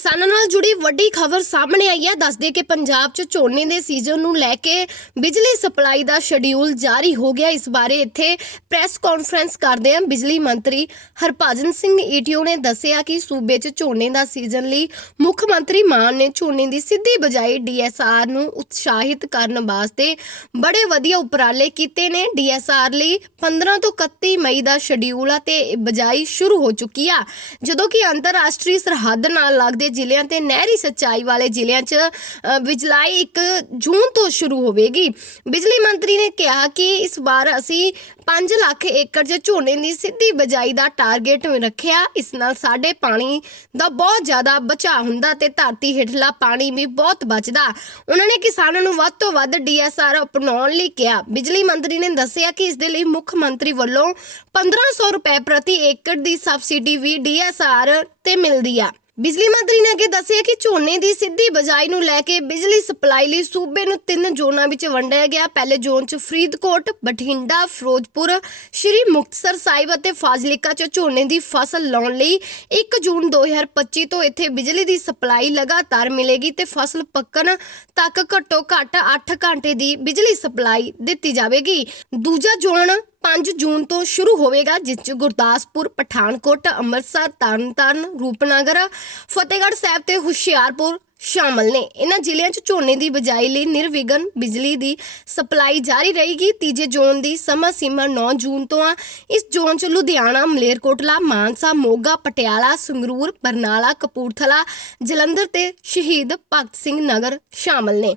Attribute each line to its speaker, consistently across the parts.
Speaker 1: ਕਿਸਾਨਾਂ ਨਾਲ ਜੁੜੀ ਵੱਡੀ ਖਬਰ ਸਾਹਮਣੇ ਆਈ ਹੈ। ਦੱਸਦੇ ਕਿ ਪੰਜਾਬ 'ਚ ਝੋਨੇ ਦੇ ਸੀਜ਼ਨ ਨੂੰ ਲੈ ਕੇ ਬਿਜਲੀ ਸਪਲਾਈ ਦਾ ਸ਼ਡਿਊਲ ਜਾਰੀ ਹੋ ਗਿਆ। ਇਸ ਬਾਰੇ ਇੱਥੇ ਪ੍ਰੈਸ ਕਾਨਫਰੰਸ ਕਰਦੇ ਹਨ ਬਿਜਲੀ ਮੰਤਰੀ ਹਰਭਜਨ ਸਿੰਘ ਈਟੀਓ ਨੇ ਦੱਸਿਆ ਕਿ ਸੂਬੇ 'ਚ ਝੋਨੇ ਦਾ ਸੀਜ਼ਨ ਲਈ ਮੁੱਖ ਮੰਤਰੀ ਮਾਨ ਨੇ ਝੋਨੇ ਦੀ ਸਿੱਧੀ ਬਜਾਈ ਡੀਐਸਆਰ ਨੂੰ ਉਤਸ਼ਾਹਿਤ ਕਰਨ ਵਾਸਤੇ ਬੜੇ ਵਧੀਆ ਉਪਰਾਲੇ ਕੀਤੇ ਨੇ। ਡੀਐਸਆਰ ਲਈ 15 ਤੋਂ 31 ਮਈ ਦਾ ਸ਼ਡਿਊਲ ਆ ਤੇ ਬਜਾਈ ਸ਼ੁਰੂ ਹੋ ਚੁੱਕੀ ਆ। ਜਦੋਂ ਕਿ ਅੰਤਰਰਾਸ਼ਟਰੀ ਸਰਹੱਦ ਨਾਲ ਲੱਗਦੇ ਜ਼ਿਲ੍ਹਿਆਂ ਤੇ ਨਹਿਰੀ ਸੱਚਾਈ ਵਾਲੇ ਜ਼ਿਲ੍ਹਿਆਂ 'ਚ ਬਿਜਲਾਈ 1 ਜੂਨ ਤੋਂ ਸ਼ੁਰੂ ਹੋਵੇਗੀ। ਬਿਜਲੀ ਮੰਤਰੀ ਨੇ ਕਿਹਾ ਕਿ ਇਸ ਵਾਰ ਅਸੀਂ 5 ਲੱਖ ਏਕੜ 'ਚ ਝੋਨੇ ਦੀ ਸਿੱਧੀ ਬਜਾਈ ਦਾ ਟਾਰਗੇਟ ਰੱਖਿਆ। ਇਸ ਨਾਲ ਸਾਡੇ ਪਾਣੀ ਦਾ ਬਹੁਤ ਜ਼ਿਆਦਾ ਬਚਾਅ ਹੁੰਦਾ ਤੇ ਧਰਤੀ ਹੇਠਲਾ ਪਾਣੀ ਵੀ ਬਹੁਤ ਬਚਦਾ। ਉਹਨਾਂ ਨੇ ਕਿਸਾਨਾਂ ਨੂੰ ਵੱਧ ਤੋਂ ਵੱਧ ਡੀਐਸਆਰ ਅਪਣਾਉਣ ਲਈ ਕਿਹਾ। ਬਿਜਲੀ ਮੰਤਰੀ ਨੇ ਦੱਸਿਆ ਕਿ ਇਸ ਦੇ ਲਈ ਮੁੱਖ ਮੰਤਰੀ ਵੱਲੋਂ 1500 ਰੁਪਏ ਪ੍ਰਤੀ ਏਕੜ ਦੀ ਸਬਸਿਡੀ ਵੀ ਡੀਐਸਆਰ ਤੇ ਮਿਲਦੀ ਆ। ਬਿਜਲੀ ਮੰਤਰੀ ਨੇ ਅੱਗੇ ਦੱਸਿਆ ਕਿ ਝੋਨੇ ਦੀ ਸਿੱਧੀ ਬਜਾਈ ਨੂੰ ਲੈ ਕੇ ਬਿਜਲੀ ਸਪਲਾਈ ਲਈ ਸੂਬੇ ਨੂੰ ਤਿੰਨ ਜ਼ੋਨਾਂ ਵਿੱਚ ਵੰਡਿਆ ਗਿਆ। ਪਹਿਲੇ ਜ਼ੋਨ 'ਚ ਫਰੀਦਕੋਟ, ਬਠਿੰਡਾ, ਫਿਰੋਜ਼ਪੁਰ, ਸ਼੍ਰੀ ਮੁਕਤਸਰ ਸਾਹਿਬ ਅਤੇ ਫਾਜ਼ਿਲਕਾ 'ਚ ਝੋਨੇ ਦੀ ਫਸਲ ਲਾਉਣ ਲਈ 1 ਜੂਨ 2025 ਤੋਂ ਇੱਥੇ ਬਿਜਲੀ ਦੀ ਸਪਲਾਈ ਲਗਾਤਾਰ ਮਿਲੇਗੀ ਤੇ ਫਸਲ ਪੱਕਣ ਤੱਕ ਘੱਟੋ ਘੱਟ 8 ਘੰਟੇ ਦੀ ਬਿਜਲੀ ਸਪਲਾਈ ਦਿੱਤੀ ਜਾਵੇਗੀ। ਦੂਜਾ ਜ਼ੋਨ 5 ਜੂਨ ਤੋਂ ਸ਼ੁਰੂ ਹੋਵੇਗਾ, ਜਿਸ 'ਚ ਗੁਰਦਾਸਪੁਰ, ਪਠਾਨਕੋਟ, ਅੰਮ੍ਰਿਤਸਰ, ਤਰਨਤਾਰਨ, ਰੂਪਨਗਰ, ਫਤਿਹਗੜ੍ਹ ਸਾਹਿਬ ਤੇ ਹੁਸ਼ਿਆਰਪੁਰ ਸ਼ਾਮਲ ਨੇ। ਇਹਨਾਂ ਜ਼ਿਲ੍ਹਿਆਂ 'ਚ ਝੋਨੇ ਦੀ ਬਜਾਈ ਲਈ ਨਿਰਵਿਘਨ ਬਿਜਲੀ ਦੀ ਸਪਲਾਈ ਜਾਰੀ ਰਹੇਗੀ। ਤੀਜੇ ਜ਼ੋਨ ਦੀ ਸਮਾਂ ਸੀਮਾ 9 ਜੂਨ ਤੋਂ ਆ। ਇਸ ਜ਼ੋਨ 'ਚ ਲੁਧਿਆਣਾ, ਮਲੇਰਕੋਟਲਾ, ਮਾਨਸਾ, ਮੋਗਾ, ਪਟਿਆਲਾ, ਸੰਗਰੂਰ, ਬਰਨਾਲਾ, ਕਪੂਰਥਲਾ, ਜਲੰਧਰ ਤੇ ਸ਼ਹੀਦ ਭਗਤ ਸਿੰਘ ਨਗਰ ਸ਼ਾਮਲ ਨੇ।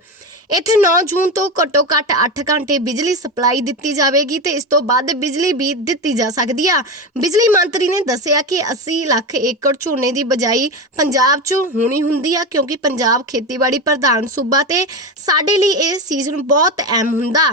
Speaker 1: ਇੱਥੇ 9 ਜੂਨ ਤੋਂ ਘੱਟੋ ਘੱਟ 8 ਘੰਟੇ ਬਿਜਲੀ ਸਪਲਾਈ ਦਿੱਤੀ ਜਾਵੇਗੀ ਤੇ ਇਸ ਤੋਂ ਬਾਅਦ ਬਿਜਲੀ ਵੀ ਦਿੱਤੀ ਜਾ ਸਕਦੀ ਆ। ਬਿਜਲੀ ਮੰਤਰੀ ਨੇ ਦੱਸਿਆ ਕਿ 80 ਲੱਖ ਏਕੜ ਝੋਨੇ ਦੀ ਬਜਾਈ ਪੰਜਾਬ 'ਚ ਹੋਣੀ ਹੁੰਦੀ ਆ ਕਿਉਂਕਿ ਪੰਜਾਬ ਖੇਤੀਬਾੜੀ ਪ੍ਰਧਾਨ ਸੂਬਾ ਤੇ ਸਾਡੇ ਲਈ ਇਹ ਸੀਜ਼ਨ ਬਹੁਤ ਅਹਿਮ ਹੁੰਦਾ।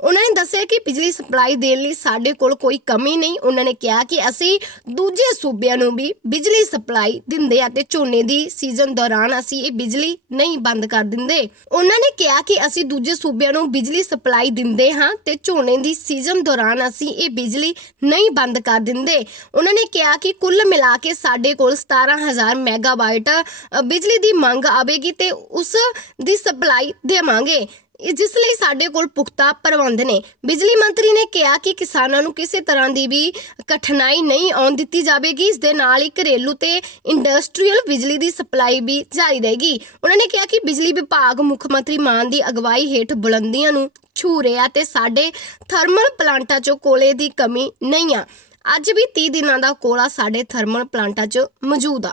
Speaker 1: ਉਹਨਾਂ ਨੇ ਦੱਸਿਆ ਕਿ ਬਿਜਲੀ ਸਪਲਾਈ ਦੇਣ ਲਈ ਸਾਡੇ ਕੋਲ ਕੋਈ ਕਮੀ ਨਹੀਂ। ਉਹਨਾਂ ਨੇ ਕਿਹਾ ਕਿ ਅਸੀਂ ਦੂਜੇ ਸੂਬਿਆਂ ਨੂੰ ਵੀ ਬਿਜਲੀ ਸਪਲਾਈ ਦਿੰਦੇ ਆ ਝੋਨੇ ਦੀ ਸੀਜ਼ਨ ਦੌਰਾਨ ਅਸੀਂ ਇਹ ਬਿਜਲੀ ਨਹੀਂ ਬੰਦ ਕਰ ਦਿੰਦੇ। ਉਹਨਾਂ ਨੇ ਕਿਹਾ ਕਿ ਅਸੀਂ ਦੂਜੇ ਸੂਬਿਆਂ ਨੂੰ ਬਿਜਲੀ ਸਪਲਾਈ ਦਿੰਦੇ ਹਾਂ ਤੇ ਝੋਨੇ ਦੀ ਸੀਜ਼ਨ ਦੌਰਾਨ ਅਸੀਂ ਇਹ ਬਿਜਲੀ ਨਹੀਂ ਬੰਦ ਕਰ ਦਿੰਦੇ। ਉਹਨਾਂ ਨੇ ਕਿਹਾ ਕਿ ਕੁੱਲ ਮਿਲਾ ਕੇ ਸਾਡੇ ਕੋਲ 17000 ਮੈਗਾਵਾਟ ਅ, ਬਿਜਲੀ ਦੀ ਮੰਗ ਆਵੇਗੀ ਤੇ ਉਸ ਦੀ ਸਪਲਾਈ ਦੇਵਾਂਗੇ। ਜਿਸ ਲਈ ਸਾਡੇ ਕੋਲ ਪੁਖਤਾ ਪ੍ਰਬੰਧ ਨੇ। ਬਿਜਲੀ ਮੰਤਰੀ ਨੇ ਕਿਹਾ ਕਿ ਕਿਸਾਨਾਂ ਨੂੰ ਕਿਸੇ ਤਰ੍ਹਾਂ ਦੀ ਵੀ ਕਠਿਨਾਈ ਨਹੀਂ ਆਉਣ ਦਿੱਤੀ ਜਾਵੇਗੀ। ਇਸ ਦੇ ਨਾਲ ਹੀ ਘਰੇਲੂ ਤੇ ਇੰਡਸਟਰੀਅਲ ਬਿਜਲੀ ਦੀ ਸਪਲਾਈ ਵੀ ਜਾਰੀ ਰਹੇਗੀ। ਉਹਨਾਂ ਨੇ ਕਿਹਾ ਕਿ ਬਿਜਲੀ ਵਿਭਾਗ ਮੁੱਖ ਮੰਤਰੀ ਮਾਨ ਦੀ ਅਗਵਾਈ ਹੇਠ ਬੁਲੰਦੀਆਂ ਨੂੰ ਛੂ ਰਿਹਾ ਤੇ ਸਾਡੇ ਥਰਮਲ ਪਲਾਂਟਾਂ 'ਚੋਂ ਕੋਲੇ ਦੀ ਕਮੀ ਨਹੀਂ ਆ। ਅੱਜ ਵੀ 30 ਦਿਨਾਂ ਦਾ ਕੋਲਾ ਸਾਡੇ ਥਰਮਲ ਪਲਾਂਟਾਂ 'ਚ ਮੌਜੂਦ ਆ।